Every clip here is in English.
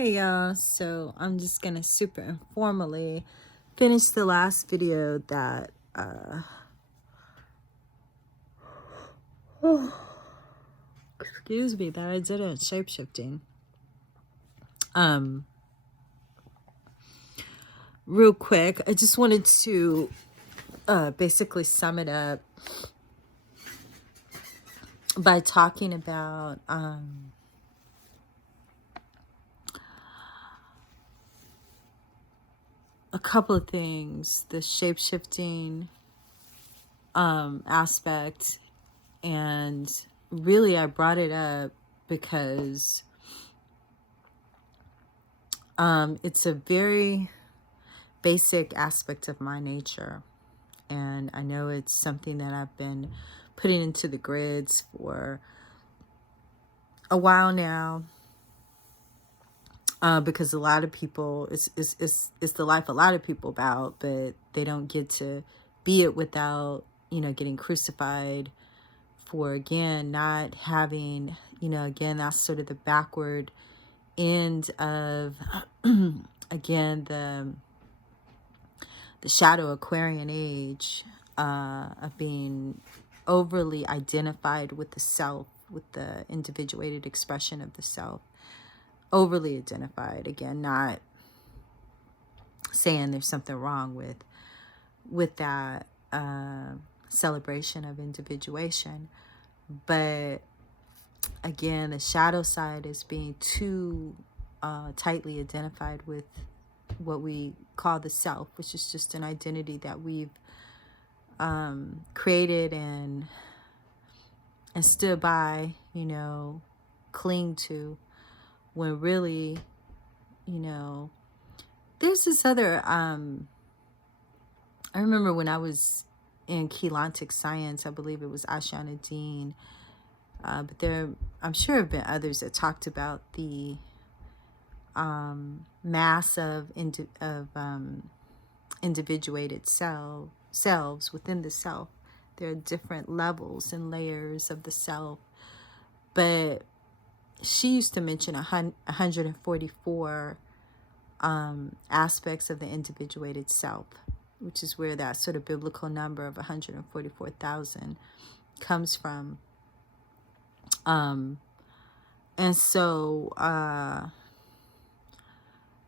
Hey y'all, so I'm just gonna super informally finish the last video that excuse me, that I did on shapeshifting. Real quick, I just wanted to basically sum it up by talking about a couple of things, the shape-shifting aspect, and really I brought it up because it's a very basic aspect of my nature, and I know it's something that I've been putting into the grids for a while now, because a lot of people, it's the life a lot of people about, but they don't get to be it without, getting crucified for, again, not having, again, that's sort of the backward end of, again, the shadow Aquarian age, of being overly identified with the self, with the individuated expression of the self. Overly identified, again, not saying there's something wrong with that celebration of individuation, but again, the shadow side is being too tightly identified with what we call the self, which is just an identity that we've created and stood by, cling to, when really, there's this other, I remember when I was in Keylontic science, I believe it was Ashana Dean, but I'm sure have been others that talked about the mass of individuated selves within the self. There are different levels and layers of the self, but she used to mention 144 aspects of the individuated self, which is where that sort of biblical number of 144,000 comes from. And so,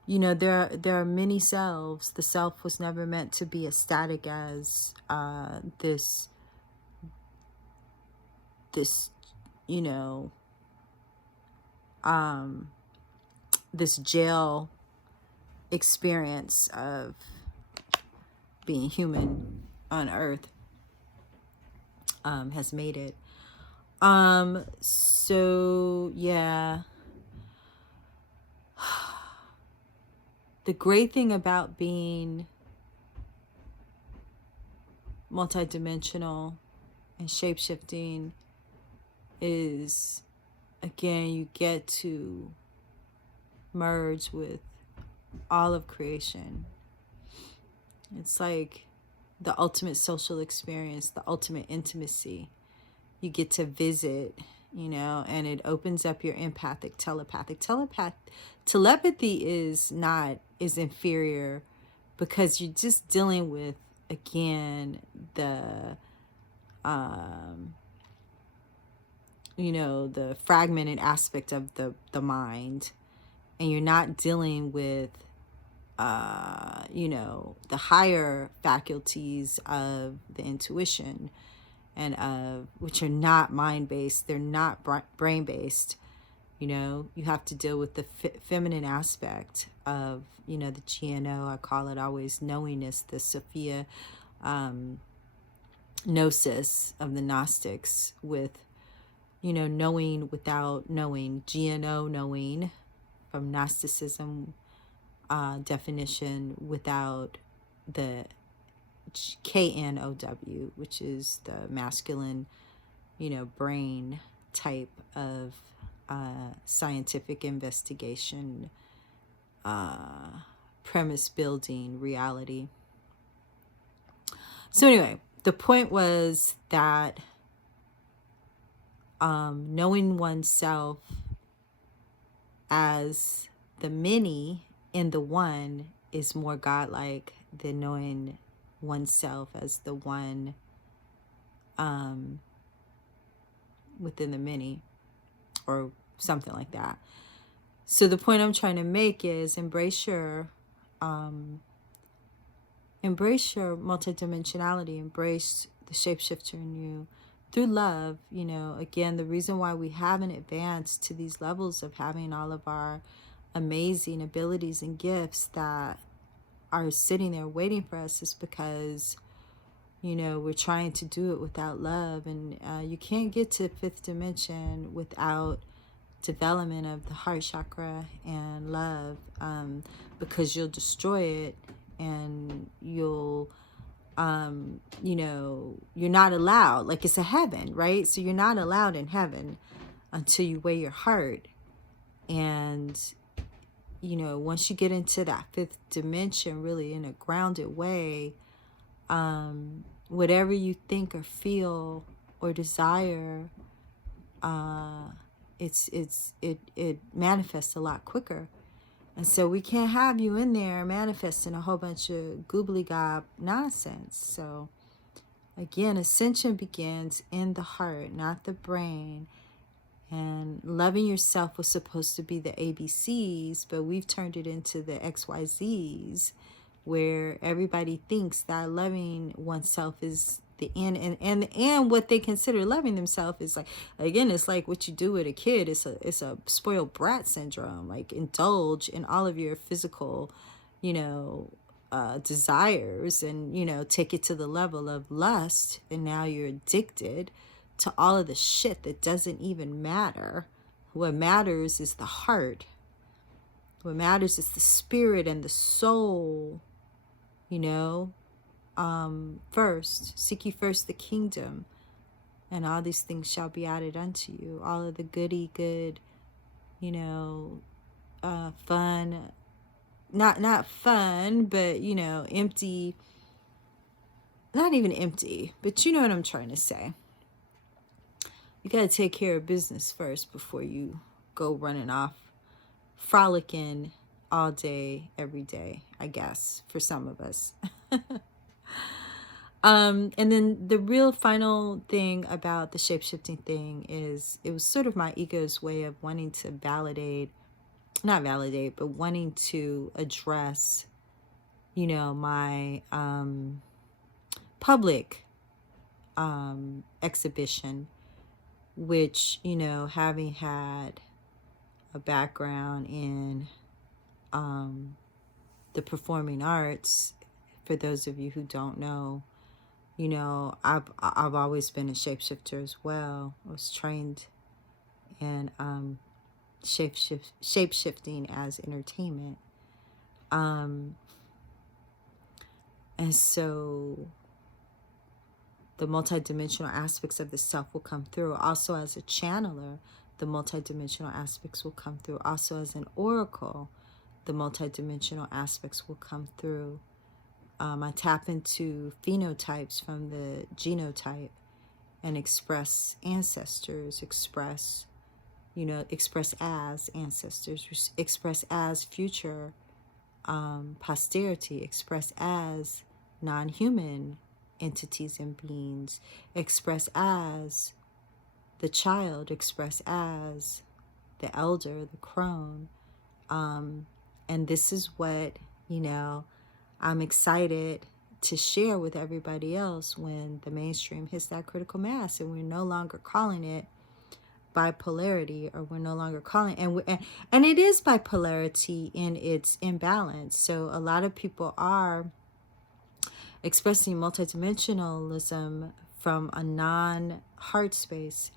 there are many selves. The self was never meant to be as static as this, this jail experience of being human on earth has made it. So yeah, the great thing about being multidimensional and shape-shifting is, again, you get to merge with all of creation. It's like the ultimate social experience, the ultimate intimacy. You get to visit, and it opens up your empathic, telepathy is inferior, because you're just dealing with, again, the the fragmented aspect of the mind, and you're not dealing with the higher faculties of the intuition, and which are not mind-based, they're not brain-based. You have to deal with the feminine aspect of, the GNO, I call it always knowingness, the Sophia gnosis of the Gnostics, with, knowing without knowing, GNO knowing from Gnosticism definition, without the KNOW, which is the masculine, brain type of scientific investigation, premise building reality. So anyway, the point was that knowing oneself as the many in the one is more godlike than knowing oneself as the one within the many, or something like that. So the point I'm trying to make is embrace your multidimensionality, embrace the shapeshifter in you through love. You know, again, the reason why we haven't advanced to these levels of having all of our amazing abilities and gifts that are sitting there waiting for us is because, you know, we're trying to do it without love. And you can't get to fifth dimension without development of the heart chakra and love, because you'll destroy it, and you'll you know, you're not allowed, like it's a heaven, right? So you're not allowed in heaven until you weigh your heart. And you know, once you get into that fifth dimension really in a grounded way, whatever you think or feel or desire, it manifests a lot quicker. And so we can't have you in there manifesting a whole bunch of goobly gob nonsense. So again, ascension begins in the heart, not the brain. And loving yourself was supposed to be the ABCs, but we've turned it into the XYZs, where everybody thinks that loving oneself is the end, and what they consider loving themselves is like, again, it's like what you do with a kid. It's a spoiled brat syndrome. Like, indulge in all of your physical, you know, desires, and, you know, take it to the level of lust, and now you're addicted to all of the shit that doesn't even matter. What matters is the heart. What matters is the spirit and the soul. You know, first, seek ye first the kingdom, and all these things shall be added unto you. All of the goody good, you know, fun, not fun, but, you know, empty, not even empty, but you know what I'm trying to say. You got to take care of business first before you go running off, frolicking all day, every day, I guess, for some of us. And then the real final thing about the shape-shifting thing is it was sort of my ego's way of wanting to not validate, but wanting to address, you know, my public exhibition, which, you know, having had a background in the performing arts, for those of you who don't know, you know, I've always been a shapeshifter as well. I was trained in shape-shifting as entertainment. And so the multidimensional aspects of the self will come through. Also as a channeler, the multidimensional aspects will come through. Also as an oracle, the multidimensional aspects will come through. I tap into phenotypes from the genotype and express ancestors, express as ancestors, express as future posterity, express as non-human entities and beings, express as the child, express as the elder, the crone. And this is what, you know, I'm excited to share with everybody else when the mainstream hits that critical mass, and we're no longer calling it bipolarity, or we're no longer calling, and it is bipolarity in its imbalance. So a lot of people are expressing multidimensionalism from a non-heart space,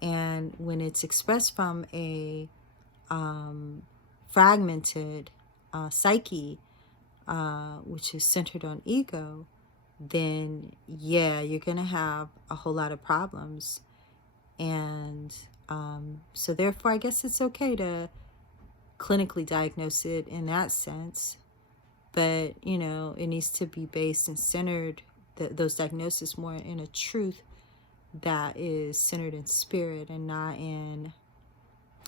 and when it's expressed from a fragmented psyche, which is centered on ego, then yeah, you're gonna have a whole lot of problems. And so therefore, I guess it's okay to clinically diagnose it in that sense, but, you know, it needs to be based and centered, those diagnoses more in a truth that is centered in spirit and not in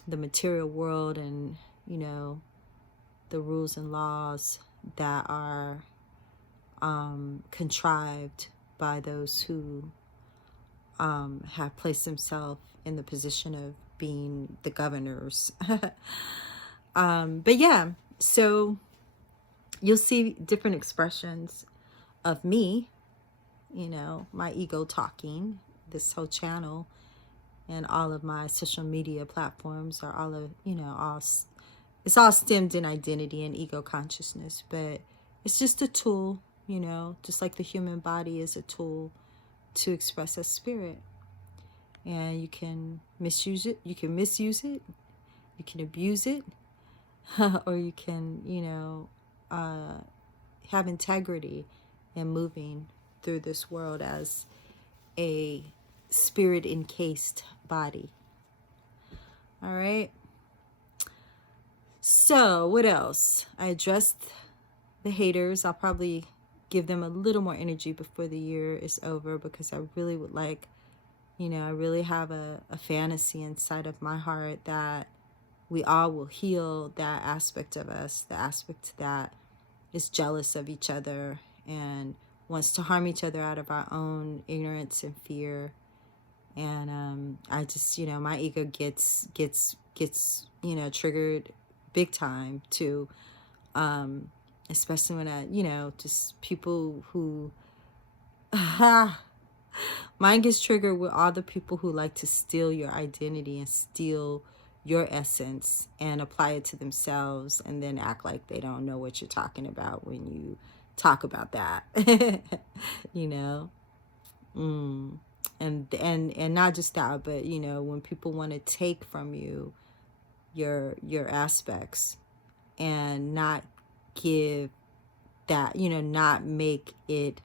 the material world and, you know, the rules and laws that are contrived by those who have placed themselves in the position of being the governors. But yeah, so you'll see different expressions of me, you know, my ego talking. This whole channel and all of my social media platforms are all of, you know, all, it's all stemmed in identity and ego consciousness, but it's just a tool, you know, just like the human body is a tool to express a spirit. And you can misuse it, you can abuse it, or you can, you know, have integrity in moving through this world as a spirit encased body. All right. So what else? I addressed the haters. I'll probably give them a little more energy before the year is over, because I really would like, you know, I really have a fantasy inside of my heart that we all will heal that aspect of us, the aspect that is jealous of each other and wants to harm each other out of our own ignorance and fear. And I just, you know, my ego gets you know, triggered big time too, especially when I, you know, just people who mine gets triggered with all the people who like to steal your identity and steal your essence and apply it to themselves, and then act like they don't know what you're talking about when you talk about that. You know. And not just that, but, you know, when people want to take from you your aspects and not give that, you know, not make it,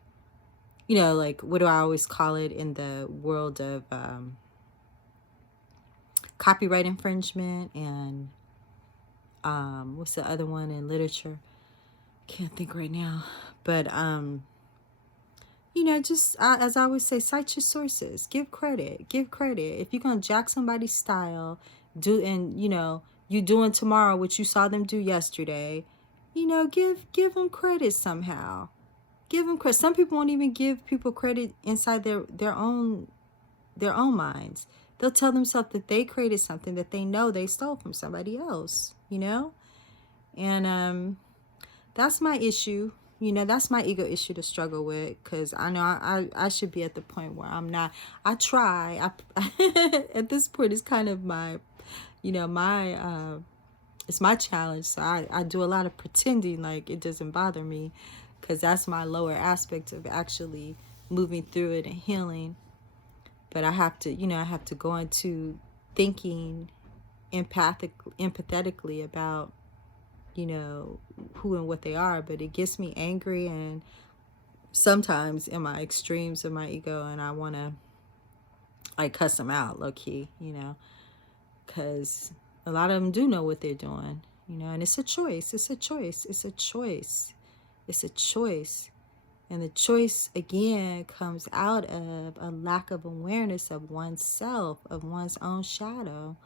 you know, like, what do I always call it in the world of copyright infringement and what's the other one in literature? Can't think right now. But you know, just as I always say, cite your sources. Give credit. If you're gonna jack somebody's style, and you know, you doing tomorrow what you saw them do yesterday, you know, give them credit somehow. Give them credit. Some people won't even give people credit inside their own minds. They'll tell themselves that they created something that they know they stole from somebody else, you know? And that's my issue. You know, that's my ego issue to struggle with, because I know I should be at the point where I'm not. I try. At this point, it's kind of my, you know, it's my challenge. So I do a lot of pretending like it doesn't bother me, because that's my lower aspect of actually moving through it and healing. But I have to, you know, I have to go into thinking empathetically about, you know, who and what they are. But it gets me angry, and sometimes in my extremes of my ego, and I want to like cuss them out low key, you know, because a lot of them do know what they're doing, you know. And it's a choice. And the choice, again, comes out of a lack of awareness of oneself, of one's own shadow,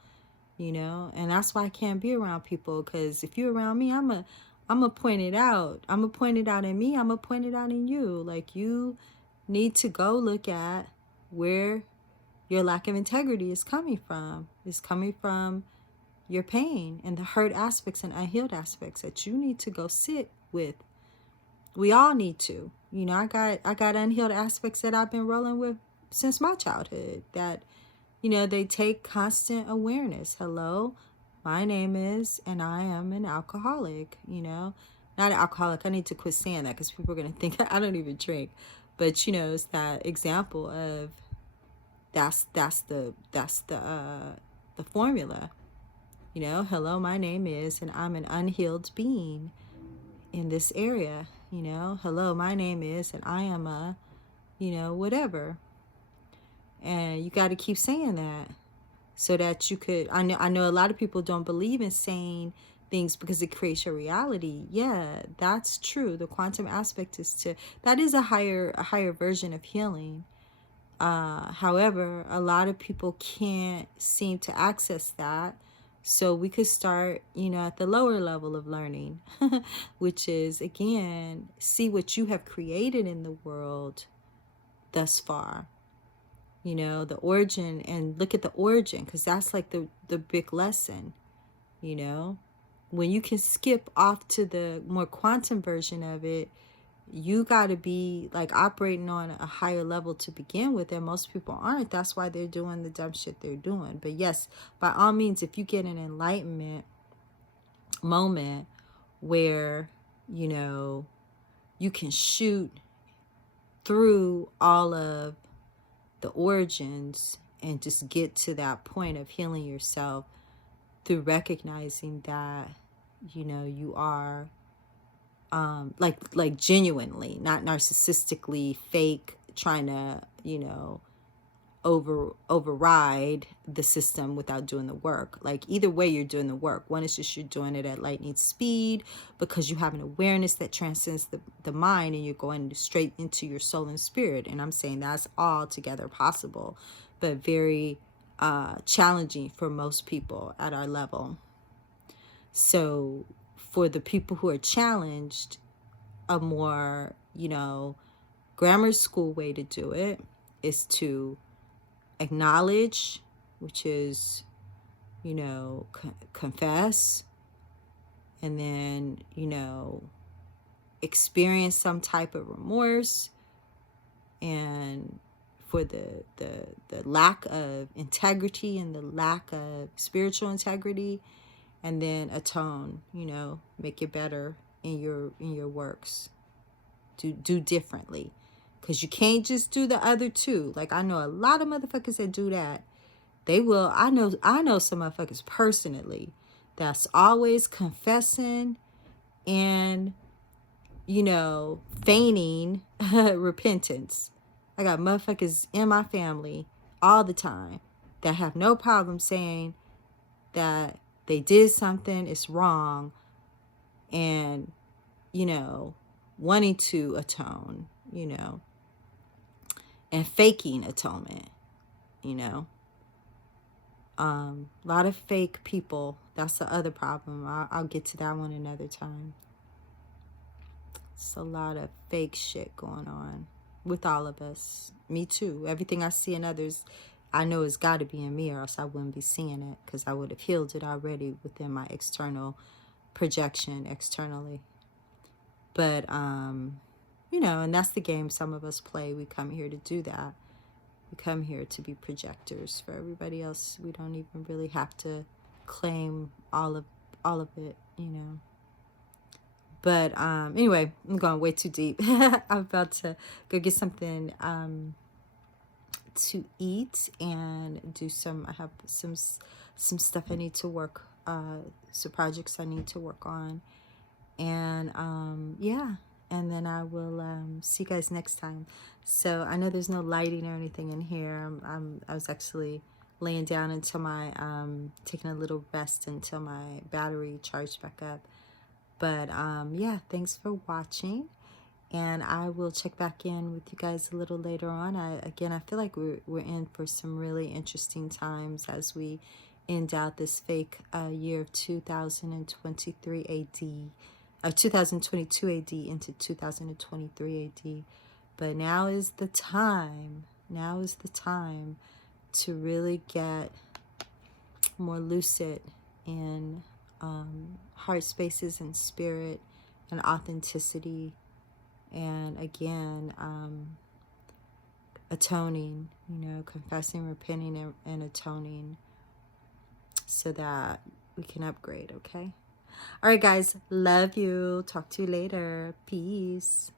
you know. And that's why I can't be around people, because if you're around me, I'm a point it out. I'm going to point it out in me. I'm going to point it out in you. Like, you need to go look at where your lack of integrity is coming from. It's coming from your pain and the hurt aspects and unhealed aspects that you need to go sit with. We all need to. You know, I got unhealed aspects that I've been rolling with since my childhood that, you know, they take constant awareness. Hello, my name is, and I am an alcoholic, you know. Not an alcoholic. I need to quit saying that, because people are going to think I don't even drink. But, you know, it's that example of that's the formula. You know, hello, my name is, and I'm an unhealed being in this area. You know, hello, my name is, and I am a, you know, whatever. And you got to keep saying that so that you could, I know a lot of people don't believe in saying things because it creates your reality. Yeah, that's true. The quantum aspect that is a higher version of healing. However, a lot of people can't seem to access that So we could start, at the lower level of learning, which is, again, see what you have created in the world thus far. The origin, and look at the origin, because that's like the big lesson, when you can skip off to the more quantum version of it. You got to be like operating on a higher level to begin with, and most people aren't. That's why they're doing the dumb shit they're doing. But yes, by all means, if you get an enlightenment moment where you can shoot through all of the origins and just get to that point of healing yourself through recognizing that you are like genuinely, not narcissistically fake, trying to override the system without doing the work. Like either way, you're doing the work. One is just you're doing it at lightning speed because you have an awareness that transcends the mind, and you're going straight into your soul and spirit. And I'm saying that's all together possible, but very challenging for most people at our level. So for the people who are challenged, a more grammar school way to do it is to acknowledge, which is confess, and then experience some type of remorse, and for the lack of integrity and the lack of spiritual integrity, and then atone, make it better in your works. Do differently, because you can't just do the other two. Like I know a lot of motherfuckers that do that. They will. I know some motherfuckers personally that's always confessing and feigning repentance. I got motherfuckers in my family all the time that have no problem saying that they did something, it's wrong, and wanting to atone, and faking atonement, a lot of fake people. That's the other problem. I'll get to that one another time. It's a lot of fake shit going on with all of us. Me too. Everything I see in others, I know it's got to be in me, or else I wouldn't be seeing it, because I would have healed it already within my external projection externally. But and that's the game some of us play. We come here to do that. We come here to be projectors for everybody else. We don't even really have to claim all of it, But anyway, I'm going way too deep. I'm about to go get something to eat and do some. I have some stuff I need to work. Some projects I need to work on, and yeah. And then I will see you guys next time. So I know there's no lighting or anything in here. I was actually laying down until my taking a little rest until my battery charged back up. But yeah, thanks for watching, and I will check back in with you guys a little later on. I feel like we're in for some really interesting times as we end out this fake year of 2023 AD. 2022 AD into 2023 AD. But now is the time to really get more lucid in heart spaces and spirit and authenticity, and again atoning, confessing, repenting, and atoning, so that we can upgrade. Okay. All right, guys. Love you. Talk to you later. Peace.